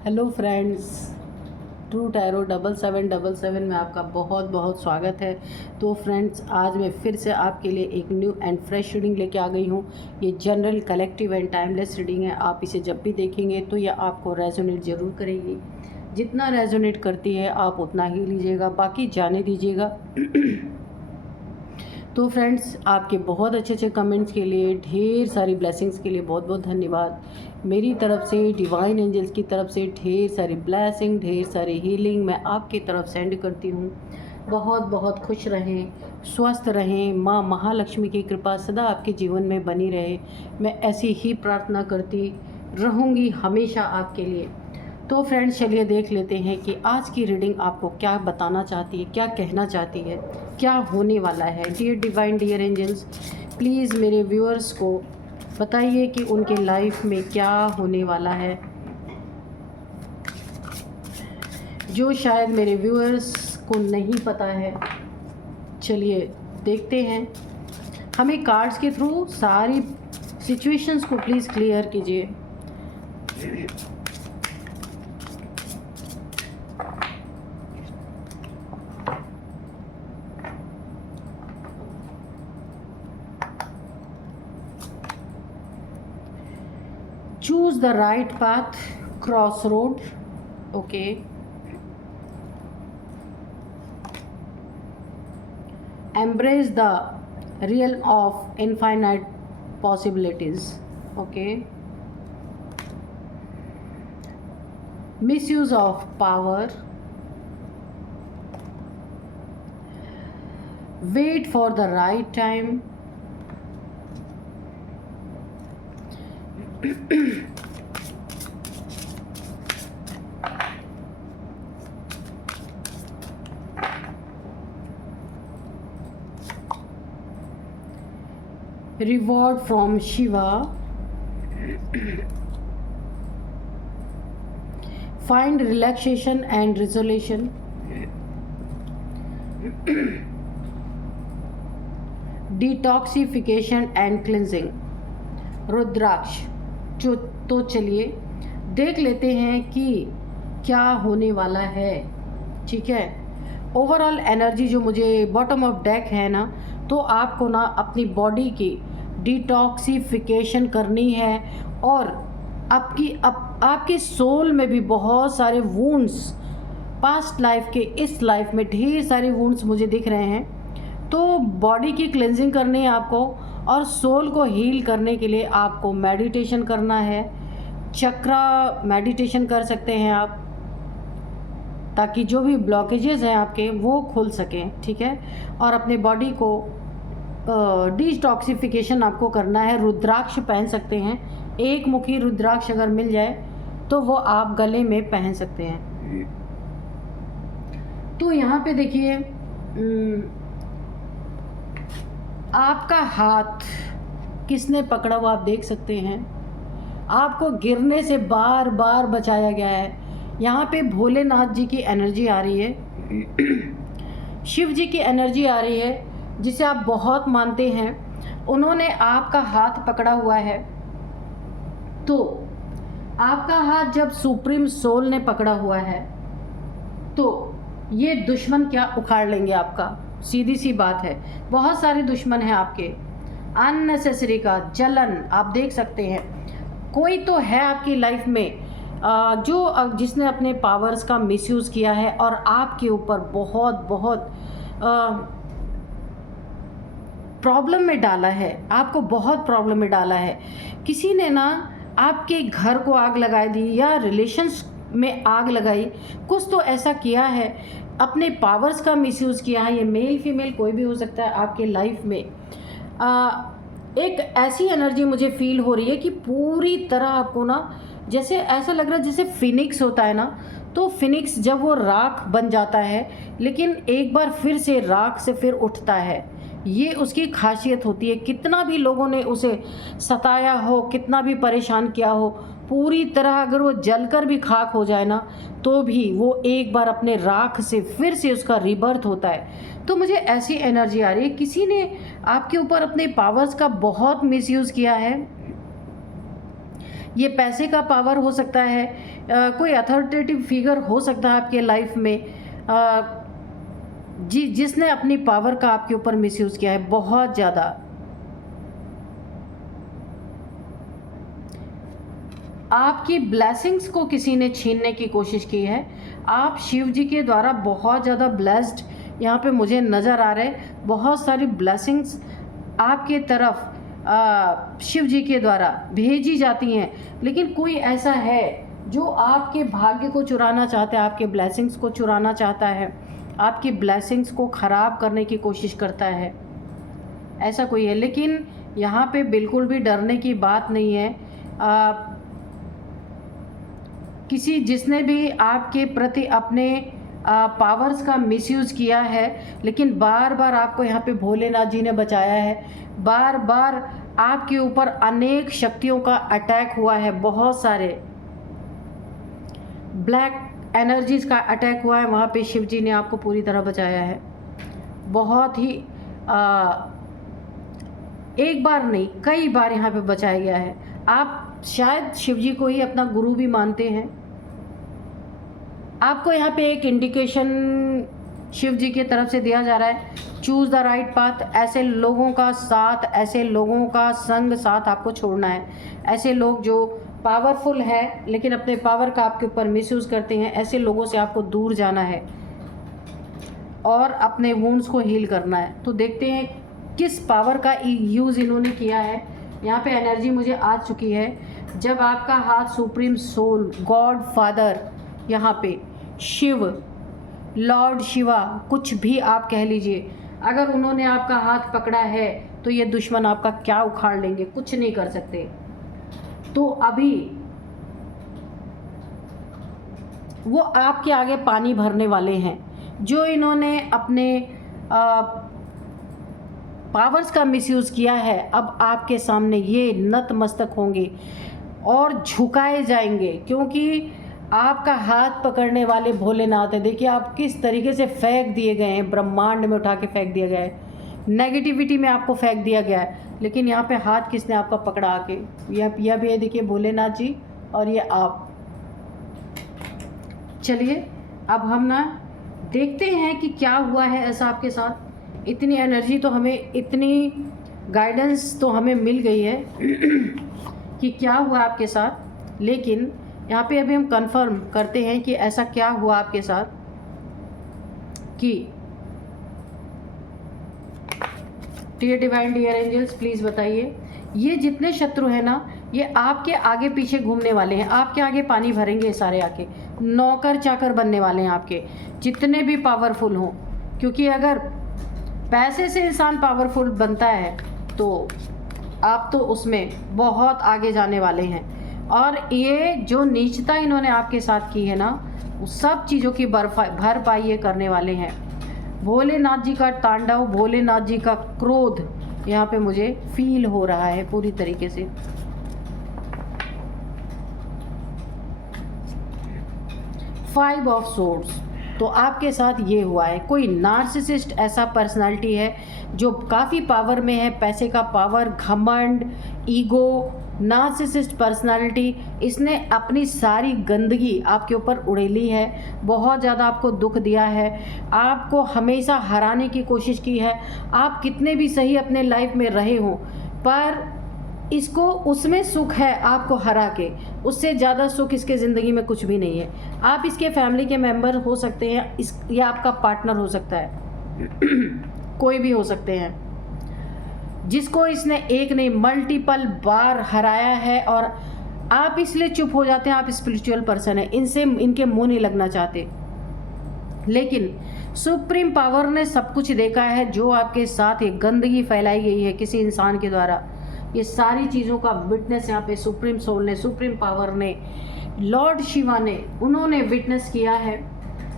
Hello friends, true tarot 7777 में आपका बहुत बहुत स्वागत है। तो फ्रेंड्स, आज मैं फिर से आपके लिए एक न्यू एंड फ्रेश रीडिंग लेके आ गई हूँ। ये general, collective and timeless reading है। आप इसे जब भी देखेंगे तो यह आपको रेजोनेट ज़रूर करेगी। जितना रेजोनेट करती है आप उतना ही लीजिएगा, बाकी जाने दीजिएगा। तो फ्रेंड्स, आपके बहुत अच्छे अच्छे कमेंट्स के लिए, ढेर सारी ब्लेसिंग्स के लिए बहुत बहुत धन्यवाद। मेरी तरफ से, डिवाइन एंजल्स की तरफ से ढेर सारी ब्लेसिंग, ढेर सारी हीलिंग मैं आपकी तरफ सेंड करती हूँ। बहुत बहुत खुश रहें, स्वस्थ रहें, माँ महालक्ष्मी की कृपा सदा आपके जीवन में बनी रहे। मैं ऐसी ही प्रार्थना करती रहूँगी हमेशा आपके लिए। तो फ्रेंड्स, चलिए देख लेते हैं कि आज की रीडिंग आपको क्या बताना चाहती है, क्या कहना चाहती है, क्या होने वाला है। Dear divine, dear angels, please मेरे व्यूअर्स को बताइए कि उनके लाइफ में क्या होने वाला है, जो शायद मेरे व्यूअर्स को नहीं पता है। चलिए देखते हैं। हमें कार्ड्स के थ्रू सारी सिचुएशंस को प्लीज़ क्लियर कीजिए। Choose the right path, crossroad. Okay. Embrace the realm of infinite possibilities. Okay. Misuse of power. Wait for the right time. Reward from Shiva. Find relaxation and resolution. Detoxification and cleansing. रुद्राक्ष। तो चलिए देख लेते हैं कि क्या होने वाला है। ठीक है, ओवरऑल एनर्जी जो मुझे बॉटम ऑफ डेक है ना, तो आपको ना अपनी बॉडी की डिटॉक्सिफिकेशन करनी है। और आपके सोल में भी बहुत सारे वुंड्स, पास्ट लाइफ के इस लाइफ में ढेर सारे वुंड्स मुझे दिख रहे हैं। तो बॉडी की क्लेंजिंग करनी है आपको, और सोल को हील करने के लिए आपको मेडिटेशन करना है। चक्रा मेडिटेशन कर सकते हैं आप, ताकि जो भी ब्लॉकेजेस हैं आपके वो खुल सकें। ठीक है, और अपने बॉडी को डिटॉक्सिफिकेशन आपको करना है। रुद्राक्ष पहन सकते हैं, एक मुखी रुद्राक्ष अगर मिल जाए तो वो आप गले में पहन सकते हैं। तो यहाँ पे देखिए, आपका हाथ किसने पकड़ा हुआ आप देख सकते हैं। आपको गिरने से बार बार बचाया गया है। यहाँ पे भोलेनाथ जी की एनर्जी आ रही है, शिव जी की एनर्जी आ रही है, जिसे आप बहुत मानते हैं। उन्होंने आपका हाथ पकड़ा हुआ है। तो आपका हाथ जब सुप्रीम सोल ने पकड़ा हुआ है तो ये दुश्मन क्या उखाड़ लेंगे आपका, सीधी सी बात है। बहुत सारे दुश्मन हैं आपके, अननेसेसरी का जलन आप देख सकते हैं। कोई तो है आपकी लाइफ में जिसने अपने पावर्स का मिसयूज़ किया है और आपके ऊपर बहुत बहुत प्रॉब्लम में डाला है, आपको बहुत प्रॉब्लम में डाला है। किसी ने ना आपके घर को आग लगा दी या रिलेशंस में आग लगाई, कुछ तो ऐसा किया है, अपने पावर्स का मिसयूज़ किया है। ये मेल फीमेल कोई भी हो सकता है आपके लाइफ में। एक ऐसी एनर्जी मुझे फील हो रही है कि पूरी तरह आपको ना, जैसे ऐसा लग रहा है जैसे फिनिक्स होता है ना, तो फिनिक्स जब वो राख बन जाता है लेकिन एक बार फिर से राख से फिर उठता है, ये उसकी खासियत होती है। कितना भी लोगों ने उसे सताया हो, कितना भी परेशान किया हो, पूरी तरह अगर वो जलकर भी खाक हो जाए ना, तो भी वो एक बार अपने राख से फिर से उसका रिबर्थ होता है। तो मुझे ऐसी एनर्जी आ रही है, किसी ने आपके ऊपर अपने पावर्स का बहुत मिसयूज़ किया है। ये पैसे का पावर हो सकता है, कोई अथॉरिटेटिव फिगर हो सकता है आपके लाइफ में, जिसने अपनी पावर का आपके ऊपर मिसयूज़ किया है बहुत ज़्यादा। आपकी ब्लेसिंग्स को किसी ने छीनने की कोशिश की है। आप शिव जी के द्वारा बहुत ज़्यादा ब्लेस्ड यहाँ पे मुझे नज़र आ रहे, बहुत सारी ब्लेसिंग्स आपके तरफ शिव जी के द्वारा भेजी जाती हैं, लेकिन कोई ऐसा है जो आपके भाग्य को चुराना चाहता है, आपके ब्लेसिंग्स को चुराना चाहता है, आपकी ब्लेसिंग्स को ख़राब करने की कोशिश करता है, ऐसा कोई है। लेकिन यहाँ पे बिल्कुल भी डरने की बात नहीं है। किसी जिसने भी आपके प्रति अपने पावर्स का मिसयूज़ किया है, लेकिन बार बार आपको यहाँ पे भोलेनाथ जी ने बचाया है, बार बार आपके ऊपर अनेक शक्तियों का अटैक हुआ है, बहुत सारे ब्लैक एनर्जीज का अटैक हुआ है, वहाँ पे शिव जी ने आपको पूरी तरह बचाया है। बहुत ही एक बार नहीं कई बार यहाँ पे बचाया गया है। आप शायद शिव जी को ही अपना गुरु भी मानते हैं। आपको यहाँ पे एक इंडिकेशन शिव जी की तरफ से दिया जा रहा है, चूज़ द राइट पाथ। ऐसे लोगों का साथ, ऐसे लोगों का संग साथ आपको छोड़ना है। ऐसे लोग जो पावरफुल है लेकिन अपने पावर का आपके ऊपर मिसयूज़ करते हैं, ऐसे लोगों से आपको दूर जाना है और अपने वुंड्स को हील करना है। तो देखते हैं किस पावर का यूज़ इन्होंने किया है। यहाँ पे एनर्जी मुझे आ चुकी है। जब आपका हाथ सुप्रीम सोल, गॉड फादर, यहाँ पे शिव, लॉर्ड शिवा, कुछ भी आप कह लीजिए, अगर उन्होंने आपका हाथ पकड़ा है तो ये दुश्मन आपका क्या उखाड़ लेंगे, कुछ नहीं कर सकते। तो अभी वो आपके आगे पानी भरने वाले हैं। जो इन्होंने अपने पावर्स का मिसयूज़ किया है, अब आपके सामने ये नतमस्तक होंगे और झुकाए जाएंगे, क्योंकि आपका हाथ पकड़ने वाले भोलेनाथ है। देखिए आप किस तरीके से फेंक दिए गए हैं, ब्रह्मांड में उठा के फेंक दिया गया है, नेगेटिविटी में आपको फेंक दिया गया है। लेकिन यहाँ पे हाथ किसने आपका पकड़ा आके, यह भी है, देखिए भोलेनाथ जी और ये आप। चलिए अब हम ना देखते हैं कि क्या हुआ है ऐसा आपके साथ। इतनी एनर्जी तो हमें, इतनी गाइडेंस तो हमें मिल गई है कि क्या हुआ आपके साथ। लेकिन यहाँ पे अभी हम कंफर्म करते हैं कि ऐसा क्या हुआ आपके साथ कि dear divine, dear angels, please बताइए। ये जितने शत्रु हैं ना, ये आपके आगे पीछे घूमने वाले हैं, आपके आगे पानी भरेंगे सारे आके, नौकर चाकर बनने वाले हैं आपके, जितने भी पावरफुल हों। क्योंकि अगर पैसे से इंसान पावरफुल बनता है तो आप तो उसमें बहुत आगे जाने वाले हैं। और ये जो नीचता इन्होंने आपके साथ की है ना, उस सब चीज़ों की भरपाई ये करने वाले हैं। भोलेनाथ जी का तांडव, भोलेनाथ जी का क्रोध यहाँ पे मुझे फील हो रहा है पूरी तरीके से। फाइव ऑफ सोर्ड्स, तो आपके साथ ये हुआ है। कोई नार्सिसिस्ट ऐसा पर्सनालिटी है जो काफ़ी पावर में है, पैसे का पावर, घमंड, ईगो, नार्सिसिस्ट पर्सनालिटी, इसने अपनी सारी गंदगी आपके ऊपर उड़ेली है, बहुत ज़्यादा आपको दुख दिया है, आपको हमेशा हराने की कोशिश की है। आप कितने भी सही अपने लाइफ में रहे हों, पर इसको उसमें सुख है आपको हरा के, उससे ज़्यादा सुख इसके ज़िंदगी में कुछ भी नहीं है। आप इसके फैमिली के मेंबर हो सकते हैं, या आपका पार्टनर हो सकता है कोई भी हो सकते हैं, जिसको इसने एक नहीं मल्टीपल बार हराया है। और आप इसलिए चुप हो जाते हैं, आप स्पिरिचुअल पर्सन हैं, इनसे इनके मुंह नहीं लगना चाहते। लेकिन सुप्रीम पावर ने सब कुछ देखा है, जो आपके साथ ये गंदगी फैलाई गई है किसी इंसान के द्वारा, ये सारी चीज़ों का विटनेस यहाँ पे सुप्रीम सोल ने, सुप्रीम पावर ने, लॉर्ड शिवा ने, उन्होंने विटनेस किया है,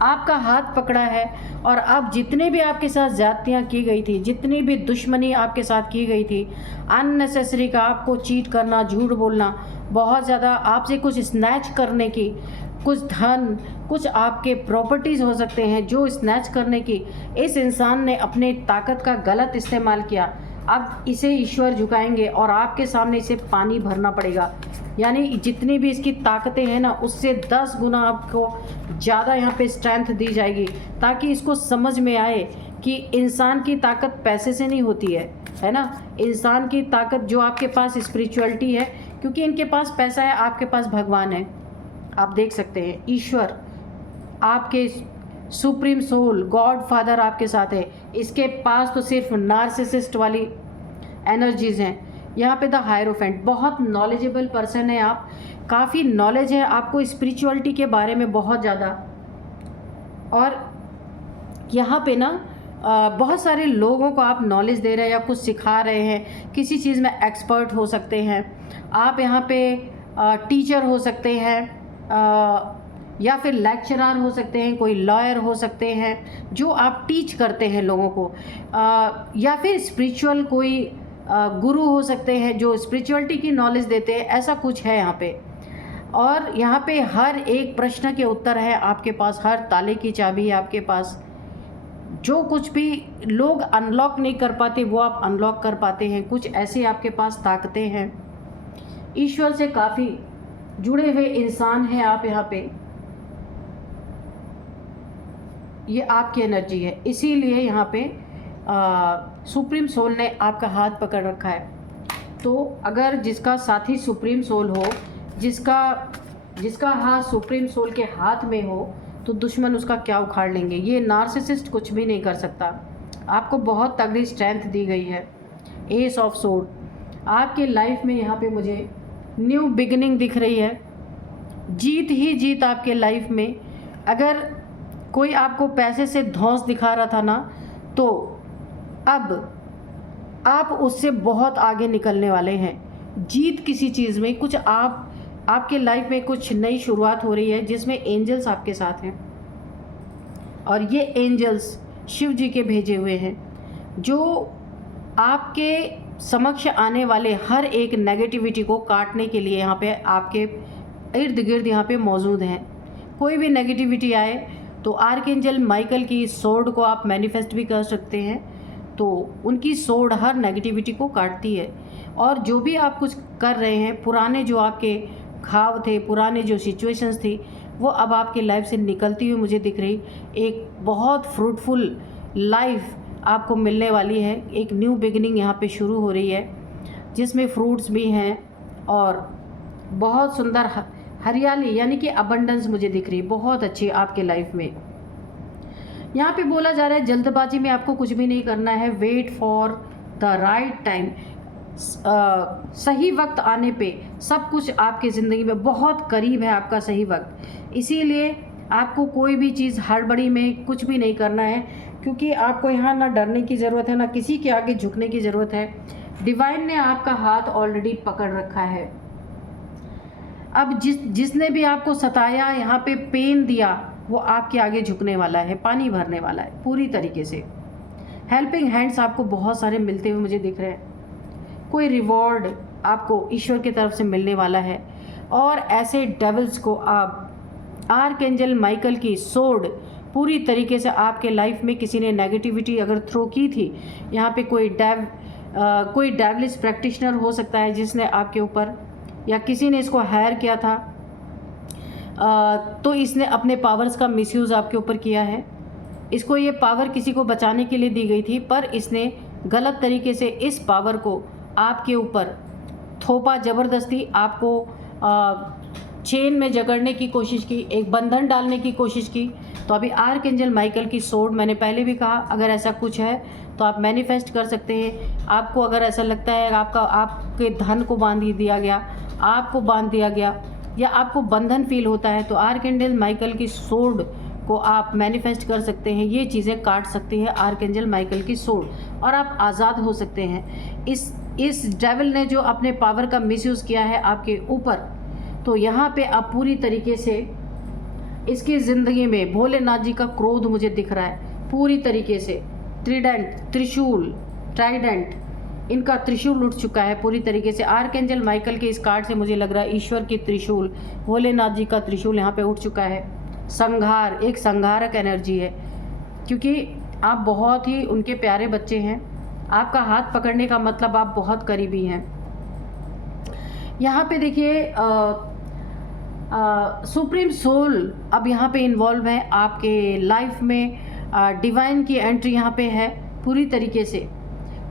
आपका हाथ पकड़ा है। और अब जितने भी आपके साथ ज़्यादतियाँ की गई थी, जितनी भी दुश्मनी आपके साथ की गई थी, अननेसेसरी का आपको चीट करना, झूठ बोलना, बहुत ज़्यादा आपसे कुछ स्नैच करने की, कुछ धन, कुछ आपके प्रॉपर्टीज़ हो सकते हैं जो स्नैच करने की इस इंसान ने अपने ताकत का गलत इस्तेमाल किया। अब इसे ईश्वर झुकाएंगे और आपके सामने इसे पानी भरना पड़ेगा। यानी जितनी भी इसकी ताकतें हैं ना, उससे 10 गुना आपको ज़्यादा यहाँ पे स्ट्रेंथ दी जाएगी, ताकि इसको समझ में आए कि इंसान की ताकत पैसे से नहीं होती है ना। इंसान की ताकत जो आपके पास स्पिरिचुअलिटी है, क्योंकि इनके पास पैसा है, आपके पास भगवान है। आप देख सकते हैं ईश्वर, आपके सुप्रीम सोल, गॉड फादर आपके साथ है। इसके पास तो सिर्फ नार्सिसिस्ट वाली एनर्जीज़ हैं। यहाँ पे द हायरोफेंट, बहुत नॉलेजेबल पर्सन है आप, काफ़ी नॉलेज है आपको स्पिरिचुअलिटी के बारे में, बहुत ज़्यादा। और यहाँ पे ना बहुत सारे लोगों को आप नॉलेज दे रहे हैं या कुछ सिखा रहे हैं, किसी चीज़ में एक्सपर्ट हो सकते हैं आप। यहाँ पे टीचर हो सकते हैं, या फिर लेक्चरर हो सकते हैं, कोई लॉयर हो सकते हैं जो आप टीच करते हैं लोगों को, या फिर स्पिरिचुअल कोई गुरु हो सकते हैं जो स्पिरिचुअलिटी की नॉलेज देते हैं। ऐसा कुछ है यहाँ पे। और यहाँ पे हर एक प्रश्न के उत्तर है आपके पास, हर ताले की चाबी है आपके पास। जो कुछ भी लोग अनलॉक नहीं कर पाते वो आप अनलॉक कर पाते हैं। कुछ ऐसी आपके पास ताकतें हैं। ईश्वर से काफ़ी जुड़े हुए इंसान हैं आप यहाँ पे। ये आपकी एनर्जी है, इसीलिए यहाँ पे सुप्रीम सोल ने आपका हाथ पकड़ रखा है। तो अगर जिसका साथी सुप्रीम सोल हो, जिसका हाथ सुप्रीम सोल के हाथ में हो, तो दुश्मन उसका क्या उखाड़ लेंगे। ये नार्सिसिस्ट कुछ भी नहीं कर सकता। आपको बहुत तगड़ी स्ट्रेंथ दी गई है। एस ऑफ सोर्ड, आपके लाइफ में यहाँ पे मुझे न्यू बिगिनिंग दिख रही है। जीत ही जीत आपके लाइफ में। अगर कोई आपको पैसे से धौंस दिखा रहा था ना, तो अब आप उससे बहुत आगे निकलने वाले हैं। जीत किसी चीज़ में, कुछ आपके लाइफ में कुछ नई शुरुआत हो रही है जिसमें एंजल्स आपके साथ हैं। और ये एंजल्स शिव जी के भेजे हुए हैं, जो आपके समक्ष आने वाले हर एक नेगेटिविटी को काटने के लिए यहाँ पे आपके इर्द गिर्द यहाँ पे मौजूद हैं। कोई भी नेगेटिविटी आए तो आर्कएंजल माइकल की सोर्ड को आप मैनिफेस्ट भी कर सकते हैं। तो उनकी सोर्ड हर नेगेटिविटी को काटती है। और जो भी आप कुछ कर रहे हैं, पुराने जो आपके घाव थे, पुराने जो सिचुएशंस थी, वो अब आपकी लाइफ से निकलती हुई मुझे दिख रही। एक बहुत फ्रूटफुल लाइफ आपको मिलने वाली है। एक न्यू बिगिनिंग यहाँ पे शुरू हो रही है, जिसमें फ्रूट्स भी हैं और बहुत सुंदर हरियाली, यानी कि अबंडेंस मुझे दिख रही है, बहुत अच्छी आपके लाइफ में। यहाँ पे बोला जा रहा है जल्दबाजी में आपको कुछ भी नहीं करना है। Wait for the right time, सही वक्त आने पे सब कुछ आपकी ज़िंदगी में बहुत करीब है आपका सही वक्त। इसीलिए आपको कोई भी चीज़ हड़बड़ी में कुछ भी नहीं करना है, क्योंकि आपको यहाँ ना डरने की ज़रूरत है, ना किसी के आगे झुकने की ज़रूरत है। डिवाइन ने आपका हाथ ऑलरेडी पकड़ रखा है। अब जिसने भी आपको सताया, यहाँ पे पेन दिया, वो आपके आगे झुकने वाला है, पानी भरने वाला है पूरी तरीके से। हेल्पिंग हैंड्स आपको बहुत सारे मिलते हुए मुझे दिख रहे हैं। कोई रिवॉर्ड आपको ईश्वर की तरफ से मिलने वाला है। और ऐसे डेविल्स को आप, आर्कएंजल माइकल की सोर्ड पूरी तरीके से आपके लाइफ में किसी ने नेगेटिविटी अगर थ्रो की थी, यहाँ पे कोई डेविलिश प्रैक्टिशनर हो सकता है जिसने आपके ऊपर, या किसी ने इसको हायर किया था, तो इसने अपने पावर्स का मिसयूज़ आपके ऊपर किया है। इसको ये पावर किसी को बचाने के लिए दी गई थी, पर इसने गलत तरीके से इस पावर को आपके ऊपर थोपा, ज़बरदस्ती आपको चेन में जकड़ने की कोशिश की, एक बंधन डालने की कोशिश की। तो अभी आर्कएंजल माइकल की सोर्ड, मैंने पहले भी कहा, अगर ऐसा कुछ है तो आप मैनिफेस्ट कर सकते हैं। आपको अगर ऐसा लगता है आपके धन को बांध दिया गया, आपको बांध दिया गया, या आपको बंधन फील होता है, तो आर्कएंजल माइकल की सोर्ड को आप मैनिफेस्ट कर सकते हैं। ये चीज़ें काट सकती है आर्कएंजल माइकल की सोर्ड, और आप आज़ाद हो सकते हैं। इस डेविल ने जो अपने पावर का मिसयूज़ किया है आपके ऊपर, तो यहाँ पे आप पूरी तरीके से इसकी ज़िंदगी में भोलेनाथ जी का क्रोध मुझे दिख रहा है पूरी तरीके से। ट्रिडेंट, त्रिशूल, ट्राइडेंट, इनका त्रिशूल उठ चुका है पूरी तरीके से। आर्कएंजल माइकल के इस कार्ड से मुझे लग रहा है ईश्वर की त्रिशूल, भोलेनाथ जी का त्रिशूल यहाँ पे उठ चुका है। संहार, एक संहारक एनर्जी है, क्योंकि आप बहुत ही उनके प्यारे बच्चे हैं। आपका हाथ पकड़ने का मतलब आप बहुत करीबी हैं। यहाँ पे देखिए सुप्रीम सोल अब यहाँ पे इन्वॉल्व है आपके लाइफ में। डिवाइन की एंट्री यहाँ पे है पूरी तरीके से,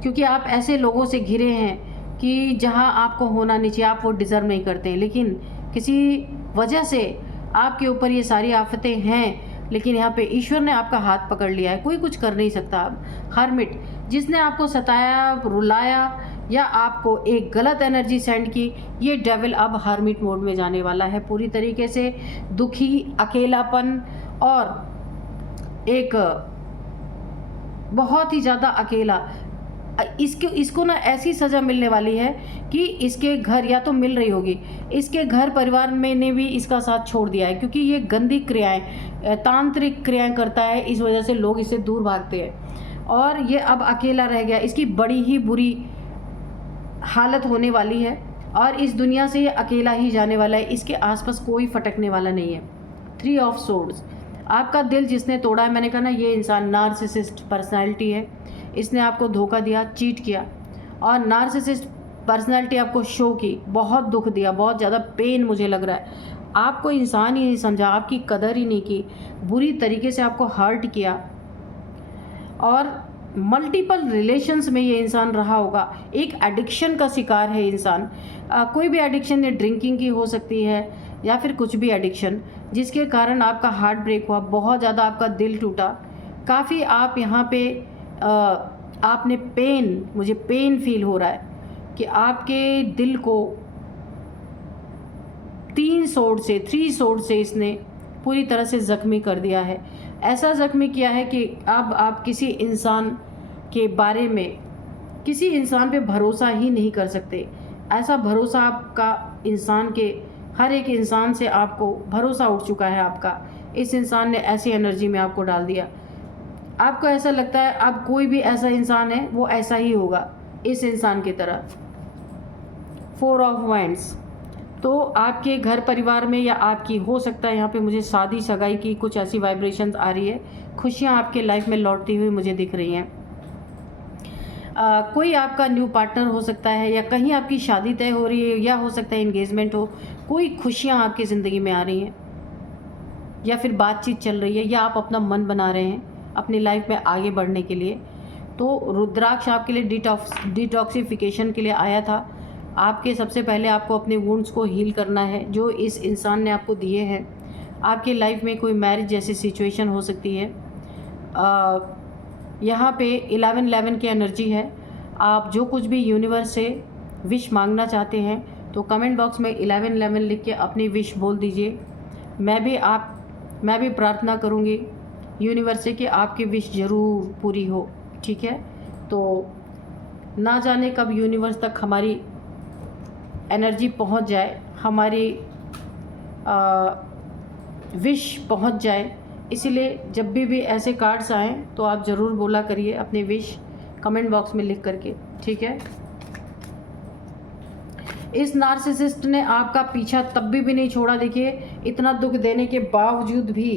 क्योंकि आप ऐसे लोगों से घिरे हैं कि जहाँ आपको होना नहीं चाहिए, आप वो डिज़र्व नहीं करते, लेकिन किसी वजह से आपके ऊपर ये सारी आफतें हैं, लेकिन यहाँ पे ईश्वर ने आपका हाथ पकड़ लिया है, कोई कुछ कर नहीं सकता। अब हर्मिट, जिसने आपको सताया, रुलाया या आपको एक गलत एनर्जी सेंड की, ये डेविल अब हर्मिट मोड में जाने वाला है पूरी तरीके से। दुखी, अकेलापन और एक बहुत ही ज़्यादा अकेला, इसको ना ऐसी सज़ा मिलने वाली है कि इसके घर, या तो मिल रही होगी, इसके घर परिवार में ने भी इसका साथ छोड़ दिया है, क्योंकि ये गंदी क्रियाएं, तांत्रिक क्रियाएं करता है, इस वजह से लोग इससे दूर भागते हैं और ये अब अकेला रह गया। इसकी बड़ी ही बुरी हालत होने वाली है और इस दुनिया से ये अकेला ही जाने वाला है, इसके आसपास कोई फटकने वाला नहीं है। 3 ऑफ सोर्ड्स, आपका दिल जिसने तोड़ा है, मैंने कहा ना ये इंसान नार्सिसिस्ट पर्सनैलिटी है, इसने आपको धोखा दिया, चीट किया और नार्सिसिस्ट पर्सनैलिटी आपको शो की, बहुत दुख दिया, बहुत ज़्यादा पेन मुझे लग रहा है। आपको इंसान ही नहीं समझा, आपकी कदर ही नहीं की, बुरी तरीके से आपको हर्ट किया और मल्टीपल रिलेशंस में ये इंसान रहा होगा। एक एडिक्शन का शिकार है इंसान, कोई भी एडिक्शन, ये ड्रिंकिंग की हो सकती है या फिर कुछ भी एडिक्शन, जिसके कारण आपका हार्ट ब्रेक हुआ, बहुत ज़्यादा आपका दिल टूटा, काफ़ी आप यहाँ पे आपने पेन, मुझे पेन फील हो रहा है कि आपके दिल को 3 सोर्ड से इसने पूरी तरह से ज़ख्मी कर दिया है। ऐसा ज़ख्मी किया है कि अब आप किसी इंसान के बारे में, किसी इंसान पे भरोसा ही नहीं कर सकते। ऐसा भरोसा आपका इंसान के, हर एक इंसान से आपको भरोसा उठ चुका है आपका, इस इंसान ने ऐसी एनर्जी में आपको डाल दिया। आपको ऐसा लगता है अब कोई भी ऐसा इंसान है वो ऐसा ही होगा इस इंसान की तरह। 4 ऑफ वाइंड्स, तो आपके घर परिवार में या आपकी, हो सकता है यहाँ पे मुझे शादी सगाई की कुछ ऐसी वाइब्रेशंस आ रही है, खुशियाँ आपके लाइफ में लौटती हुई मुझे दिख रही हैं। कोई आपका न्यू पार्टनर हो सकता है या कहीं आपकी शादी तय हो रही है या हो सकता है एंगेजमेंट हो, कोई खुशियाँ आपकी ज़िंदगी में आ रही हैं या फिर बातचीत चल रही है या आप अपना मन बना रहे हैं अपनी लाइफ में आगे बढ़ने के लिए। तो रुद्राक्ष आपके लिए डिटॉक्सिफिकेशन के लिए आया था। आपके सबसे पहले आपको अपने वुंड्स को हील करना है जो इस इंसान ने आपको दिए हैं। आपकी लाइफ में कोई मैरिज जैसी सिचुएशन हो सकती है। यहाँ पे 11-11 की एनर्जी है। आप जो कुछ भी यूनिवर्स से विश मांगना चाहते हैं तो कमेंट बॉक्स में 11-11 लिख के अपनी विश बोल दीजिए। मैं भी प्रार्थना करूँगी यूनिवर्स से कि आपकी विश ज़रूर पूरी हो, ठीक है। तो ना जाने कब यूनिवर्स तक हमारी एनर्जी पहुंच जाए, हमारी विश पहुंच जाए, इसीलिए जब भी ऐसे कार्ड्स आएँ तो आप ज़रूर बोला करिए अपनी विश कमेंट बॉक्स में लिख करके, ठीक है। इस नार्सिसिस्ट ने आपका पीछा तब भी नहीं छोड़ा। देखिए इतना दुख देने के बावजूद भी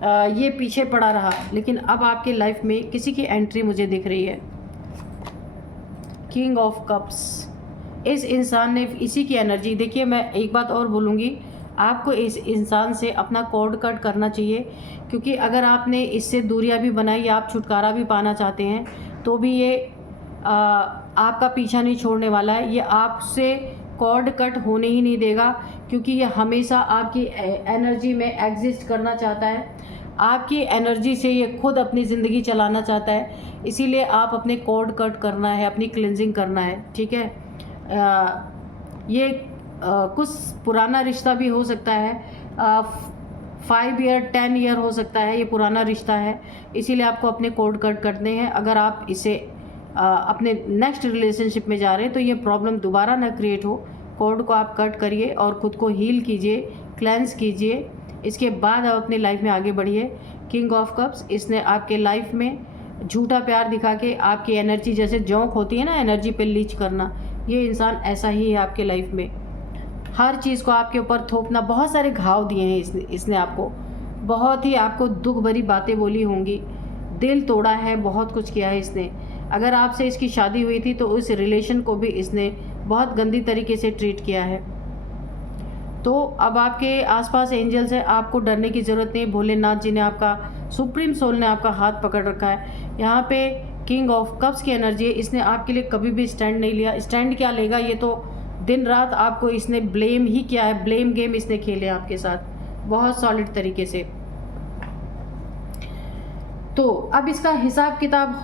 ये पीछे पड़ा रहा, लेकिन अब आपके लाइफ में किसी की एंट्री मुझे दिख रही है। किंग ऑफ कप्स, इस इंसान ने इसी की एनर्जी, देखिए मैं एक बात और बोलूँगी, आपको इस इंसान से अपना कॉर्ड कट करना चाहिए, क्योंकि अगर आपने इससे दूरियां भी बनाई या आप छुटकारा भी पाना चाहते हैं तो भी ये आपका पीछा नहीं छोड़ने वाला है। ये आपसे कॉर्ड कट होने ही नहीं देगा, क्योंकि ये हमेशा आपकी एनर्जी में एग्जिस्ट करना चाहता है। आपकी एनर्जी से ये खुद अपनी ज़िंदगी चलाना चाहता है, इसीलिए आप अपने कॉर्ड कट करना है, अपनी क्लिनजिंग करना है, ठीक है। ये कुछ पुराना रिश्ता भी हो सकता है, 5 ईयर 10 ईयर हो सकता है, ये पुराना रिश्ता है, इसीलिए आपको अपने कॉर्ड कट करने हैं। अगर आप इसे अपने नेक्स्ट रिलेशनशिप में जा रहे हैं तो ये प्रॉब्लम दोबारा ना क्रिएट हो, कॉर्ड को आप कट करिए और ख़ुद को हील कीजिए, क्लेंस कीजिए, इसके बाद आप अपनी लाइफ में आगे बढ़िए। किंग ऑफ कप्स, इसने आपके लाइफ में झूठा प्यार दिखा के आपकी एनर्जी, जैसे जोंक होती है ना एनर्जी पे लीच करना, ये इंसान ऐसा ही है आपके लाइफ में। हर चीज़ को आपके ऊपर थोपना, बहुत सारे घाव दिए हैं इसने आपको, बहुत ही आपको दुख भरी बातें बोली होंगी, दिल तोड़ा है, बहुत कुछ किया है इसने। अगर आपसे इसकी शादी हुई थी तो उस रिलेशन को भी इसने बहुत गंदी तरीके से ट्रीट किया है। तो अब आपके आसपास एंजल्स हैं, आपको डरने की ज़रूरत नहीं। भोलेनाथ जी ने आपका, सुप्रीम सोल ने आपका हाथ पकड़ रखा है। यहाँ पे किंग ऑफ कप्स की एनर्जी है, इसने आपके लिए कभी भी स्टैंड नहीं लिया। स्टैंड क्या लेगा, ये तो दिन रात आपको इसने ब्लेम ही किया है, ब्लेम गेम इसने खेले आपके साथ बहुत सॉलिड तरीके से। तो अब इसका हिसाब किताब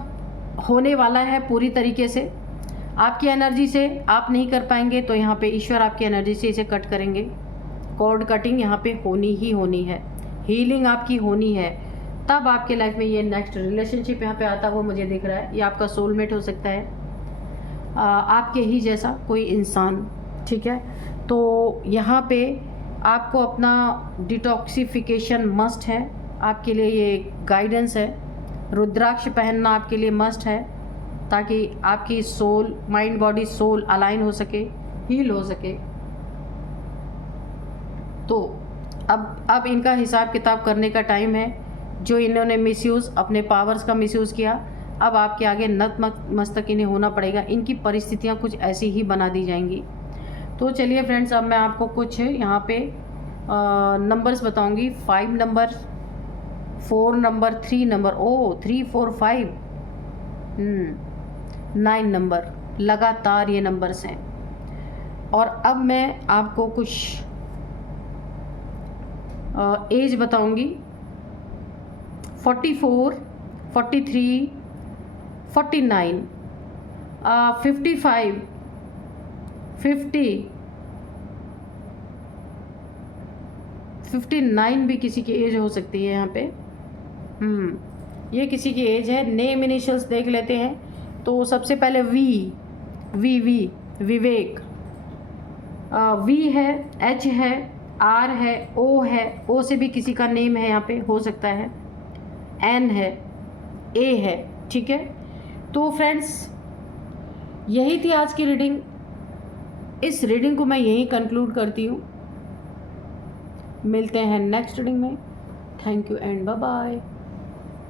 होने वाला है पूरी तरीके से। आपकी एनर्जी से आप नहीं कर पाएंगे तो यहाँ पे ईश्वर आपकी एनर्जी से इसे कट करेंगे। कॉर्ड कटिंग यहाँ पे होनी ही होनी है, हीलिंग आपकी होनी है, तब आपके लाइफ में ये नेक्स्ट रिलेशनशिप यहाँ पे आता हुआ मुझे दिख रहा है। ये आपका सोलमेट हो सकता है, आपके ही जैसा कोई इंसान, ठीक है। तो यहाँ पे आपको अपना डिटॉक्सिफिकेशन मस्ट है, आपके लिए ये गाइडेंस है। रुद्राक्ष पहनना आपके लिए मस्ट है, ताकि आपकी soul, mind body soul align हो सके, हील हो सके। तो अब इनका हिसाब किताब करने का टाइम है। जो इन्होंने मिसयूज़, अपने पावर्स का मिसयूज़ किया, अब आपके आगे नतमस्तक इन्हें होना पड़ेगा। इनकी परिस्थितियाँ कुछ ऐसी ही बना दी जाएंगी। तो चलिए फ्रेंड्स, अब मैं आपको कुछ यहाँ पे नंबर्स बताऊंगी। 5 नंबर, 4 नंबर, 3 नंबर, 3 4 5, 9 नंबर, लगातार ये नंबर्स हैं। और अब मैं आपको कुछ एज बताऊंगी। 44, 43, 49, 55, 50, 59 भी किसी की एज हो सकती है यहाँ पे। ये किसी की एज है। नेम इनिशियल्स देख लेते हैं। तो सबसे पहले वी विवेक, वी है, एच है, आर है, ओ है, ओ से भी किसी का नेम है यहाँ पे, हो सकता है, एन है, ए है, ठीक है। तो फ्रेंड्स, यही थी आज की रीडिंग। इस रीडिंग को मैं यहीं कंक्लूड करती हूँ। मिलते हैं नेक्स्ट रीडिंग में। Thank you and bye bye.